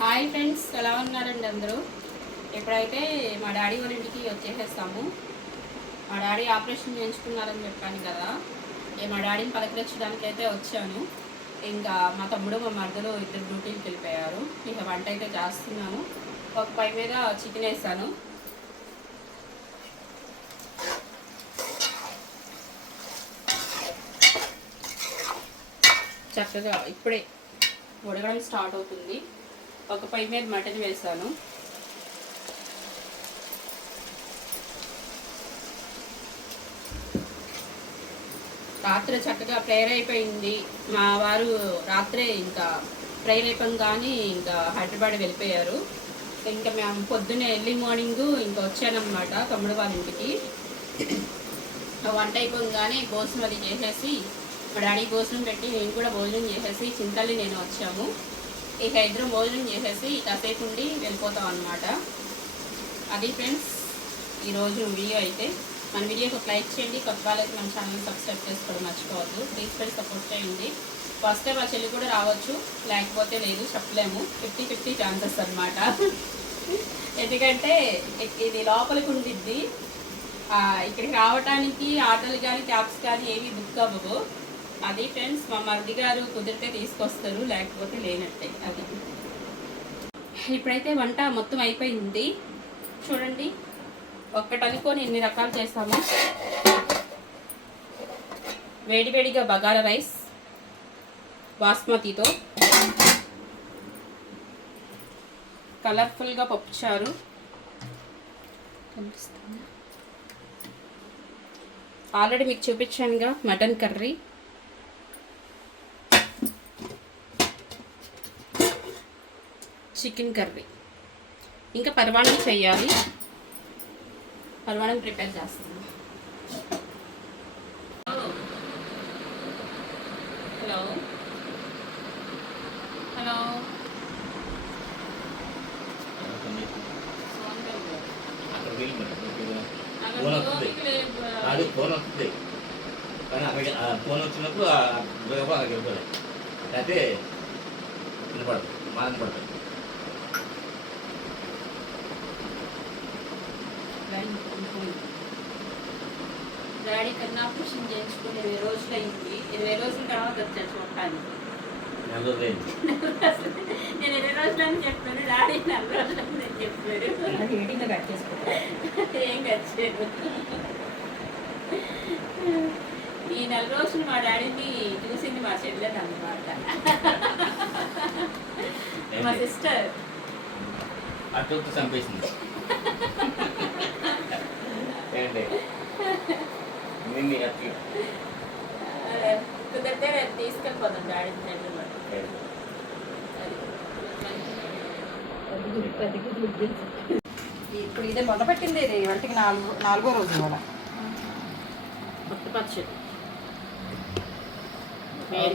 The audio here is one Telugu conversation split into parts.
హాయ్ ఫ్రెండ్స్, ఎలా ఉన్నారండి అందరూ? ఇప్పుడైతే మా డాడీ వాళ్ళ ఇంటికి వచ్చేసేస్తాము. మా డాడీ ఆపరేషన్ చేయించుకున్నారని చెప్పాను కదా, మా డాడీని పలకరించడానికి అయితే వచ్చాను. ఇంకా మా తమ్ముడు మా మరదలు ఇద్దరు డ్యూటీకి వెళ్ళిపోయారు. ఇక వంట అయితే చేస్తున్నాను. ఒక పై మీద చికెన్ వేసాను. చక్కగా ఇప్పుడే ఉడకడం స్టార్ట్ అవుతుంది. ఒక పై మీద మటన్ వేసాను. రాత్రి చక్కగా ప్రేయర్ అయిపోయింది. మా వారు రాత్రే ఇంకా ప్రేయర్ అయిపోగానే ఇంకా హైదరాబాద్ వెళ్ళిపోయారు. ఇంకా మేము పొద్దున్నే ఎర్లీ మార్నింగ్ ఇంకా వచ్చానమాట తమ్ముడు వాళ్ళ ఇంటికి. వంట అయిపోగానే భోజనం అది చేసేసి మా డాడీ భోజనం పెట్టి నేను కూడా భోజనం చేసేసి చింతల్లి నేను వచ్చాము. ఇక ఇద్దరం భోజనం చేసేసి కాసేపు ఉండి వెళ్ళిపోతాం అన్నమాట. అది ఫ్రెండ్స్ ఈరోజు వీడియో అయితే. మన వీడియోకి ఒక లైక్ చేయండి. కొత్త వాళ్ళకి మన ఛానల్ సబ్స్క్రైబ్ చేసుకోవడం మర్చిపోవద్దు. ప్లీజ్ ఫ్రెండ్స్ సపోర్ట్ చేయండి. ఫస్ట్ టైం మా చెల్లి కూడా రావచ్చు, లేకపోతే లేదు, చెప్పలేము. 50-50 ఛాన్సెస్ అనమాట. ఎందుకంటే ఇది లోపలికి ఉండిద్ది. ఇక్కడికి రావడానికి ఆటోలు కానీ క్యాబ్స్ కానీ ఏవి బుక్ అవ్వవు. అది ఫ్రెండ్స్ మా మరిది గారు కుదిరితే తీసుకొస్తారు, లేకపోతే లేనట్టే. అది ఇప్పుడైతే వంట మొత్తం అయిపోయింది. చూడండి, ఒక్కటి అనుకొని ఎన్ని రకాలు చేస్తాము. వేడివేడిగా బగారా రైస్ బాస్మతితో, కలర్ఫుల్గా పప్పుచారు, ఆల్రెడీ మీకు చూపించానుగా మటన్ కర్రీ, చికెన్ కర్రీ, ఇంకా పరమాణం చేయాలి. పరమాణం ప్రిపేర్ చేస్తాను. హలో హలో ఫోన్ వస్తుంది కానీ అక్కడికి ఫోన్ వచ్చినప్పుడు అక్కడికి వెళ్ళిపోలేదు, అయితే వినపడదు, మా వినపడదు. డాడీ కన్నా ఆపరేషన్ చేయించుకుని 20 రోజులు అయింది. 20 రోజుల తర్వాత వచ్చాను చూడటానికి. నేను 20 రోజులని చెప్పాను, డాడీ 4 రోజులని నేను చెప్పాను. ఏం ఖర్చు ఈ 4 రోజులు మా డాడీని చూసింది మా చెల్లెలు అన్నమాట, మా సిస్టర్. అటు చంపేసింది. కుదిరితే రేపు తీసుకెళ్ళిపోతాం డాడీని హైదరాబాద్. ఇప్పుడు ఇదే మొదలు పెట్టింది. ఇది వంటికి నాలుగో రోజు కూడా కొత్త పచ్చడి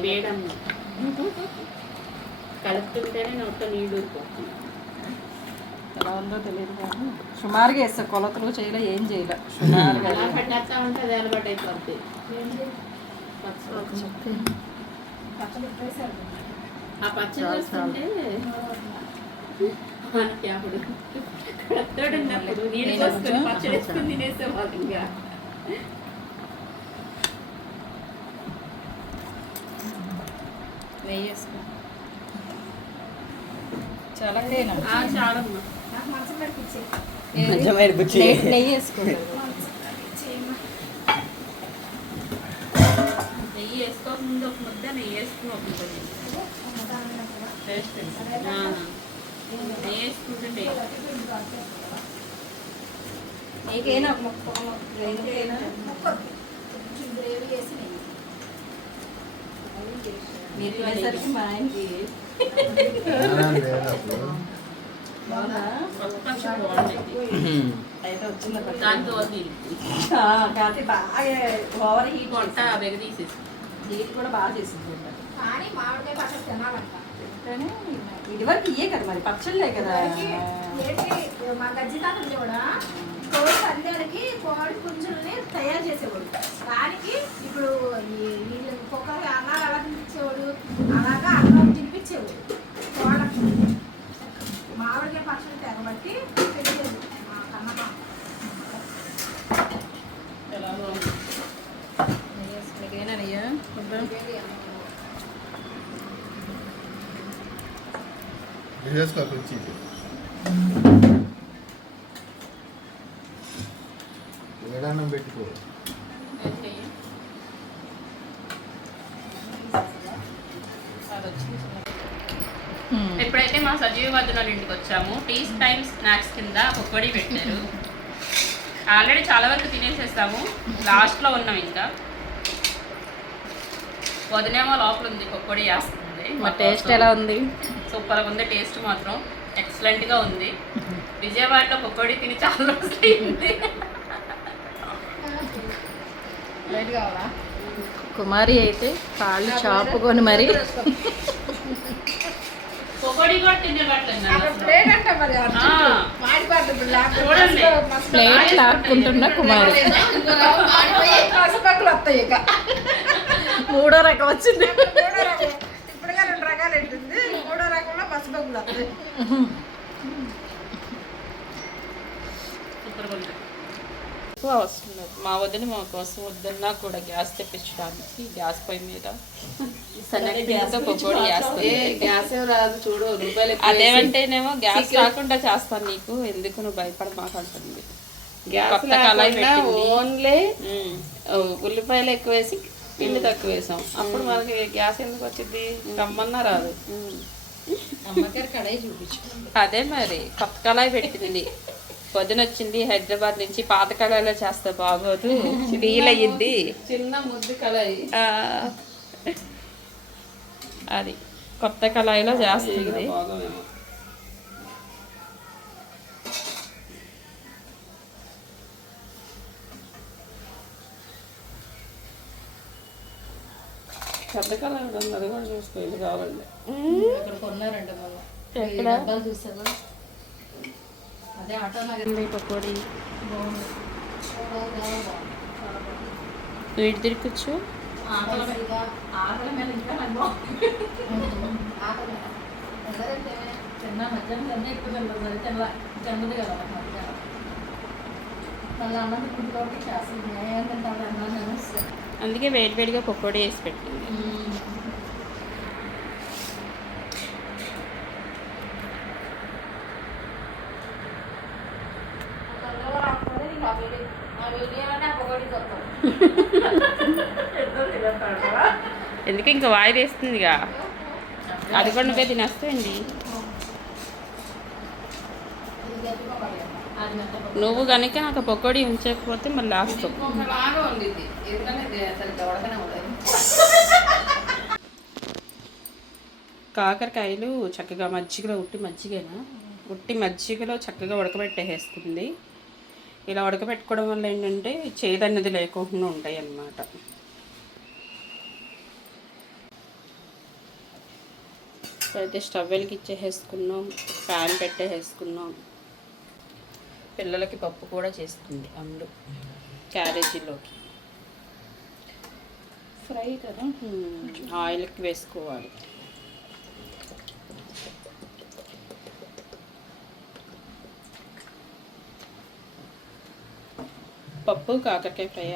వేడమ్మ కలుపుతుంటేనే నోట్లో నీళ్ళు ఊరిపోతుంది. ఎలా ఉందో తెలియదు కానీ సుమారుగా వేస్తా. కొలతలు చేయలే, ఏం చేయలే, సుమారుగా పట్టేస్తా ఉంటుంది, అలవాటు అయిపోద్ది. ఆ పచ్చడి వేస్తుంటే మనకి అప్పుడు కడతాడున్నప్పుడు నీళ్ళు పోసుకొని పచ్చడి వేసుకుని తినేసేవాళ్ళు. ఇంకా నెయ్యి వేసుకో. చాలా చాలమ్మా, నెయ్యి వేసుకో. నెయ్యి వేసుకోక ముందు ఒక ముద్ద నెయ్యి వేసుకుని ఒక ముద్ద నెయ్యి వేసుకుంటే నీకైనా ఒక మొక్క మీరు తినేసరికి మా ఆయనకి అయితే వచ్చింది. దాంతో కాకపోతే బాగా ఓవర్ హీట్ వంట బెగదీసేసి హీట్ కూడా బాగా చేసింది. కానీ మామిడికాయ పచ్చడి తినాలంట. ఇదివరకు ఇయ్యే కదా మరి, పచ్చళ్ళే కదా. మా గజ్జితాతలు కూడా కోడి పందాలకి కోడి పుంజుల్ని తయారు చేసేవాడు. దానికి ఇప్పుడు వీళ్ళు కుక్కలకి అన్నాలు ఎలా తినిపించేవాడు, అలాగా అన్నం తినిపించేవాడు. కోళ్ళకి చేసుకో కుర్చీ ఏడాన్నం పెట్టుకో. ఎప్పుడైతే మా సజీవ వర్ధనాల ఇంటికి వచ్చాము టీ టైమ్ స్నాక్స్ కింద పకోడీ పెట్టారు. ఆల్రెడీ చాలా వరకు తినేసేస్తాము, లాస్ట్లో ఉన్నాం. ఇంకా వదినేమో లోపల ఉంది, పకోడీ వేస్తుంది. మా టేస్ట్ ఎలా ఉంది? సూపర్గా ఉంది, టేస్ట్ మాత్రం ఎక్సలెంట్గా ఉంది. విజయవాడలో పకోడీ తిని చాలా రోజులు అయింది. కుమారి అయితే కాళ్ళు చాపుకొని మరి పకోడీ కూడా తినేవాట్లేదు. ప్లేట్ లాక్కుంటున్న కుమారి. వస్తాయి ఇక మూడో రకం వచ్చింది. ఇప్పుడుగా 2 రకాలు ఉంటుంది, 3వ రకంలో పసుపగ్గులు వస్తాయి. సూపర్గా ఉంది. ఎక్కువ వస్తుంది. మా వదిన మా కోసం వద్దన్నా కూడా గ్యాస్ తెప్పించడానికి గ్యాస్ పొయ్యి మీద శనగపిండితో పకోడీ చేస్తుంది. గ్యాస్ రాదు చూడు, రూపాయలు అదేమంటేనేమో గ్యాస్ రాకుండా చేస్తాను నీకు, ఎందుకు నువ్వు భయపడమాకంటుంది. గ్యాస్ కొత్త కళాయి పెట్టింది. ఓన్లీ ఉమ్. ఉల్లిపాయలు ఎక్కువ వేసి పిండి తక్కువ వేసాం. అప్పుడు మనకి గ్యాస్ ఎందుకు వచ్చింది? రమ్మన్నా రాదు. అమ్మగారు కళాయి చూపించు. అదే మరి కొత్త కళాయి పెట్టింది. పొద్దున వచ్చింది హైదరాబాద్ నుంచి, పాత కళాయిలో చేస్తే బాగోదు, స్టీల్ అయ్యింది. చిన్న ముద్దు కళాయి అది కొత్త కళాయిలో చేస్తుంది. బాగోమేమో. పెద్ద కళాయి కూడా ఉంది, అది కూడా చూసుకో, ఇది కావాలండి. ఎక్కడ చూసావా? అదే ఆటో పకోడీ వీటి తిరిగొచ్చు. ఆకలి మీద ఇంకా చిన్న మధ్యాహ్నం కన్నా ఎక్కువ తిన్నది కదా మధ్యాహ్నం. మళ్ళీ అన్నం ఇంట్లోకి చేస్తుంది, ఏం తింటాడు అన్నాను. అందుకే వేడివేడిగా పకోడీ వేసి పెట్టింది. ఎందుకు ఇంకా వాయి వేస్తుందిగా, అది కూడా నువ్వే తినేస్తాయండి. నువ్వు కనుక నాకు పకోడీ ఉంచకపోతే మళ్ళీ లాస్ట్ బాగా ఉండిద్ది, ఎందుకంటే అసలు దొడకనే ఉండదు. కాకరకాయలు చక్కగా మజ్జిగలో ఉట్టి మజ్జిగలో చక్కగా ఉడకబెట్టేసుకుంది. ఇలా ఉడకబెట్టుకోవడం వల్ల ఏంటంటే చేదన్నది లేకుండా ఉంటాయి అన్నమాట. అయితే స్టవ్ వెలిగిచ్చేసుకున్నాం, ప్యాన్ పెట్టేసుకున్నాం. పిల్లలకి పప్పు కూడా చేస్తుంది అమ్ముడు, క్యారేజీలోకి ఫ్రై కదా, ఆయిల్కి వేసుకోవాలి. పప్పు కాకరకాయ ఫ్రై.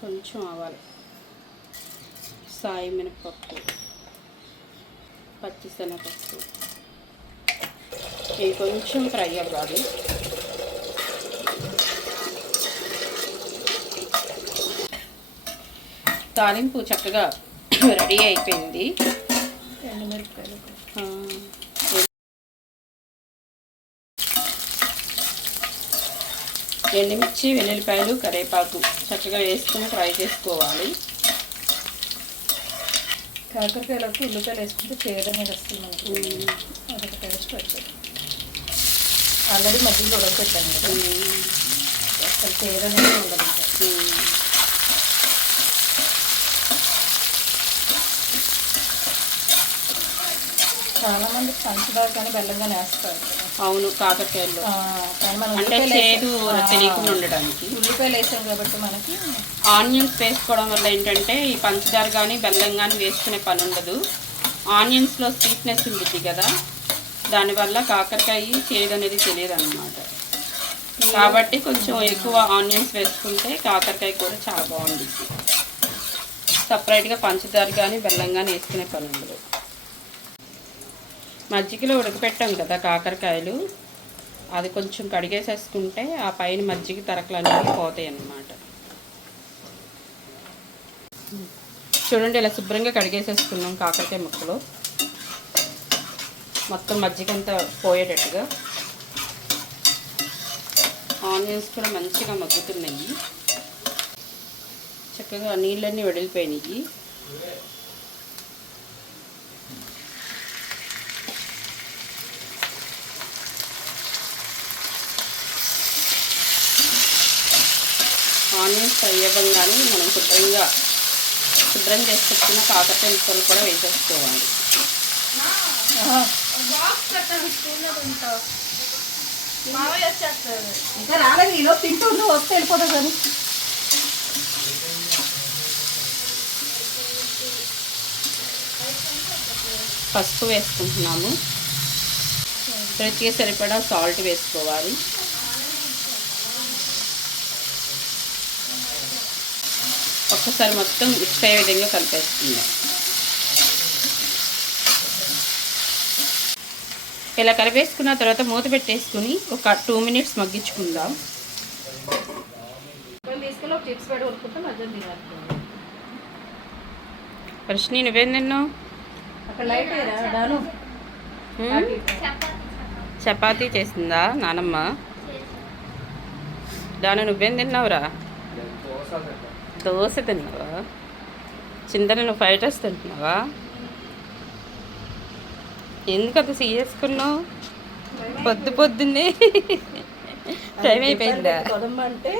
కొంచెం ఆవాలు, సాయి మినపప్పు, పచ్చిశనగపప్పు, ఇవి కొంచెం ఫ్రై అవ్వాలి. తాలింపు చక్కగా రెడీ అయిపోయింది. ఎండుమిర్చి, వెల్లుల్లిపాయలు, కరివేపాకు చక్కగా వేసుకుని ఫ్రై చేసుకోవాలి. కాకరకాయలకు ఉల్లిపాయలు వేసుకుంటే చేదనే వస్తుంది మనకి, అదొక టేస్ట్ వస్తుంది. ఆల్రెడీ మధ్యలో ఉడకపెట్టాను కదా, అసలు చేదనే ఉండదు. చాలా మంది పంచదార కానీ బెల్లం కానీ వేస్తారు. అవును, కాకరకాయలు కానీ మనం అంటే చేదు తెలియకుండా ఉండడానికి ఉల్లిపాయలు వేసాం కాబట్టి మనకి ఆనియన్స్ వేసుకోవడం వల్ల ఏంటంటే ఈ పంచదార కానీ బెల్లం కానీ వేసుకునే పని ఉండదు. ఆనియన్స్లో స్వీట్నెస్ ఉంటుంది కదా, దానివల్ల కాకరకాయ చేదు అనేది తెలియదు అన్నమాట. కాబట్టి కొంచెం ఎక్కువ ఆనియన్స్ వేసుకుంటే కాకరకాయ కూడా చాలా బాగుంటుంది. సపరేట్గా పంచదార కానీ బెల్లం కానీ వేసుకునే పని ఉండదు. మజ్జిగలో ఉడకపెట్టాం కదా కాకరకాయలు, అది కొంచెం కడిగేసేసుకుంటే ఆ పైన మజ్జిగ తరకలు అనేవి పోతాయి అన్నమాట. చూడండి ఇలా శుభ్రంగా కడిగేసేసుకున్నాం కాకరకాయ ముక్కలు, మొత్తం మజ్జిగ అంతా పోయేటట్టుగా. ఆనియన్స్ కూడా మంచిగా మగ్గుతున్నాయి, చక్కగా నీళ్ళన్నీ వడిలిపోయినాయి. ఆనియన్స్ ఫ్రై అవ్వగానే మనం శుభ్రం చేసి పెట్టుకున్న కాకరకాయ ముక్కలు కూడా వేసేసుకోవాలి. ఇంకా రాలేదు, ఈలో తింటూ వస్తే వెళ్ళిపోతుంది కానీ. పసుపు వేసుకుంటున్నాము, రుచికి సరిపడా సాల్ట్ వేసుకోవాలి. ఒక్కసారి మొత్తం మిక్స్ అయ్యే విధంగా కలిపేసుకుందాం. ఇలా కలిపేసుకున్న తర్వాత మూత పెట్టేసుకుని ఒక 2 మినిట్స్ మగ్గించుకుందాం. తీసుకెళ్ళి ఒక చిప్స్ పెట్టి కొనుక్కుంటే మధ్య తినేస్తాను. ప్రశ్న నువ్వేం తిన్నావు? అక్కడ లైట్ అయ్యారా డాను? చపాతీ చేసిందా నానమ్మ? దాని నువ్వేం తిన్నావురా? దోశ తిన్నావా? చింతన నువ్వు ఫ్రైడ్ రైస్ తింటున్నావా? ఎందుకు అంత సీరియస్కున్నావు? పొద్దున్నే టైం అయిపోయిందా? కొనమ్మంటే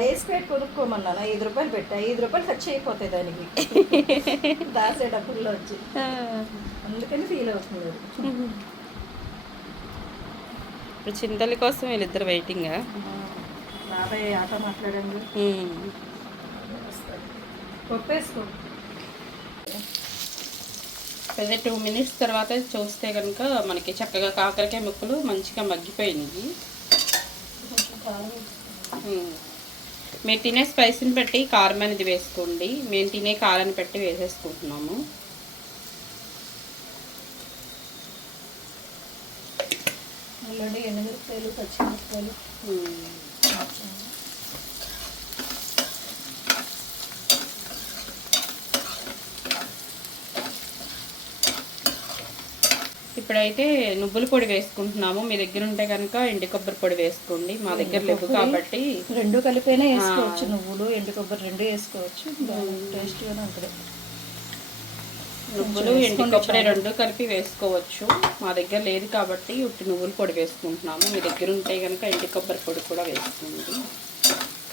లేస్ ప్లేట్ కొనుక్కోమన్నాను, 5 రూపాయలు పెట్టా, 5 రూపాయలు ఖర్చు అయిపోతాయి దానికి దాసే డబ్బుల్లో వచ్చి, అందుకని ఫీల్ అవుతుంది. ఇప్పుడు చింతల కోసం వీళ్ళిద్దరు వెయిటింగా? బాబాయ్ ఆట మాట్లాడండి. పప్పు వేసుకో. అదే 2 మినిట్స్ తర్వాత చూస్తే కనుక మనకి చక్కగా కాకరకాయ ముక్కలు మంచిగా మగ్గిపోయినాయి. మీరు తినే స్పైసీని బట్టి కారం అనేది వేసుకోండి, మేము తినే కారాన్ని బట్టి వేసేసుకుంటున్నాము. ఆల్రెడీ ఎండుమిరపకాయలు, పచ్చిమిరపకాయలు ఇప్పుడైతే నువ్వుల పొడి వేసుకుంటున్నాము. మీ దగ్గర ఉంటే కనుక ఎండు కొబ్బరి పొడి వేసుకోండి, మా దగ్గర లేవు కాబట్టి రెండు కలిపైనా వేసుకోవచ్చు. నువ్వులు ఎండు కొబ్బరి రెండు వేసుకోవచ్చు, టేస్ట్గానే ఉంటుంది. నువ్వులు ఎండు కొబ్బరి రెండు కలిపి వేసుకోవచ్చు, మా దగ్గర లేదు కాబట్టి ఉట్టి నువ్వుల పొడి వేసుకుంటున్నాము. మీ దగ్గర ఉంటే కనుక ఎండు కొబ్బరి పొడి కూడా వేసుకోండి.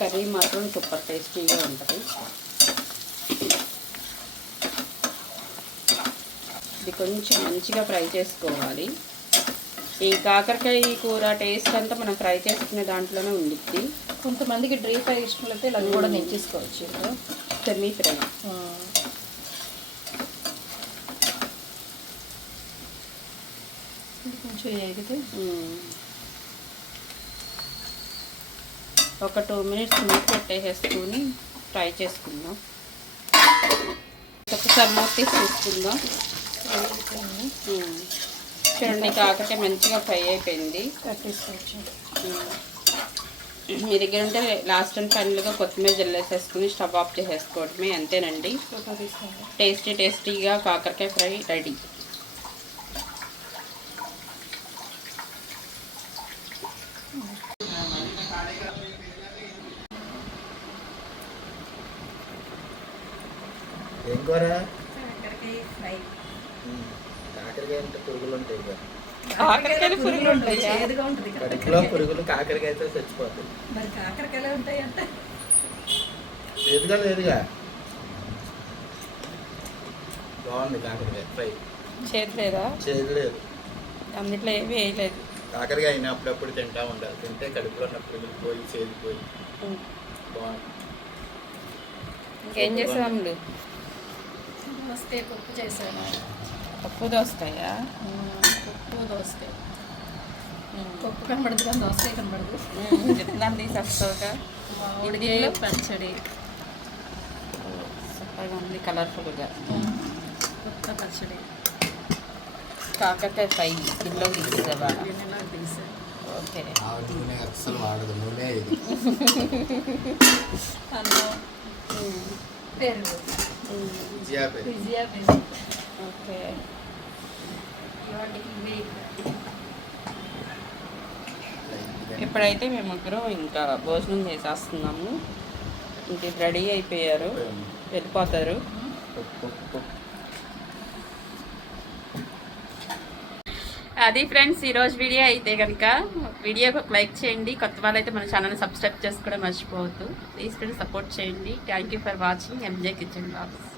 కర్రీ మాత్రం సూపర్ టేస్టీగా ఉంటుంది. ఇది కొంచెం మంచిగా ఫ్రై చేసుకోవాలి. ఈ కాకరకాయ కూర టేస్ట్ అంతా మనం ఫ్రై చేసుకునే దాంట్లోనే ఉండిద్ది. కొంతమందికి డ్రీ ఫ్రై ఇష్టం అయితే ఇలా కూడా నెంచేసుకోవచ్చు. సెమీ ఫ్రై కొంచెం ఎగితే ఒక 2 మినిట్స్ మూత పెట్టేసేసుకొని ఫ్రై చేసుకుందాం. ఒకసారి మూత తీసి తీసుకుందాం. చూడండి కాకరకాయ మంచిగా ఫ్రై అయిపోయింది. కట్టేసుకోవచ్చు. మీ దగ్గర ఉంటే లాస్ట్ అండ్ ఫైనల్గా కొత్తిమీర జల్లేసేసుకుని స్టవ్ ఆఫ్ చేసేసుకోవడమే, అంతేనండి. టేస్టీగా కాకరకాయ ఫ్రై రెడీ. ఏం కూర? కాకరకాయ ఫ్రై. కాకరకాయ అంటే పురుగులు ఉంటాయి కదా. కాకరకాయలు పురుగులు ఉంటాయి, చేదుగా ఉంటుంది. కడుపులో పురుగులు కాకరకాయతో చచ్చిపోతాయి. మరి కాకరకాయలు ఉంటాయి అంటే లేదుగా బాగుంది కాకరకాయ ఫ్రై. చేదు లేదా? చేదు లేదు, అందుట్లో ఏమీ వేయలేదు. కాకరకాయ అయినా అప్పుడప్పుడు తింటా ఉండాలి, తింటే కడుపులో ఉన్న పురుగులు పోయి చేదిపోయి బాగుంది. ఇంకేం చేసాము? దోసకాయ పప్పు చేశాను. పప్పు దోసకాయ? పప్పు దోసకాయ. పప్పు కనబడదు కానీ దోసకాయ కనబడదు. విత్తనాలు తీసేస్తావుగా. మామిడికాయ పచ్చడి. సూపర్గా ఉంది కలర్ఫుల్గా. కొత్త పచ్చడి కాకరకాయ ఫ్రై గిన్నెలో తీసేవా? గిన్నెలో తీసాను. ఓకే. నూనె అస్సలు వాడదు, నూనె ఇది. అన్నం పెరుగు విజయా పేరు. Pizza pizza okay. ఇప్పుడైతే మేము ముగ్గురం ఇంకా భోజనం చేసేస్తున్నాము. ఇంక రెడీ అయిపోయారు, వెళ్ళిపోతారు. అది ఫ్రెండ్స్ ఈరోజు వీడియో అయితే కనుక వీడియోకి ఒక లైక్ చేయండి. కొత్త వాళ్ళైతే మన ఛానల్ని సబ్స్క్రైబ్ చేసుకోవడం మర్చిపోవద్దు. ప్లీజ్ ఫ్రెండ్స్ సపోర్ట్ చేయండి. Thank you for watching MJ kitchen blogs.